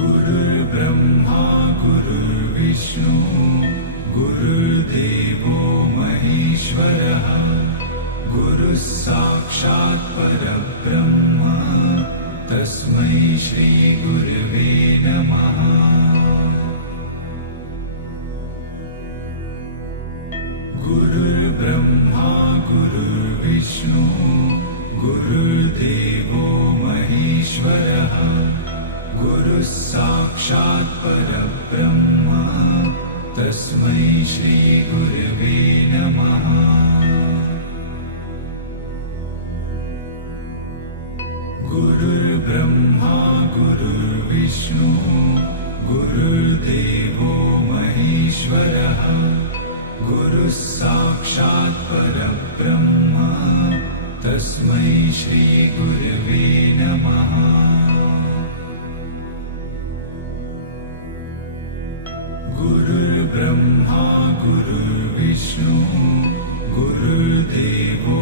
गुरुर्ब्रह्मा गुरुर्विष्णु गुरुर्देवो महेश्वरः गुरुः साक्षात् परब्रह्म तस्मै श्री गुरवे नमः। गुरुर्ब्रह्मा गुरुर्विष्णु गुरुर्देवो महेश्वरः गुरुः साक्षात् परब्रह्म तस्मै श्री गुरवे नमः। गुरुर्ब्रह्मा गुरुर्विष्णु गुरुर्देवो महेश्वरः गुरुः साक्षात् परब्रह्म तस्मै श्री गुरवे नमः। गुरुर्ब्रह्मा गुरुर्विष्णु गुरुर्देवो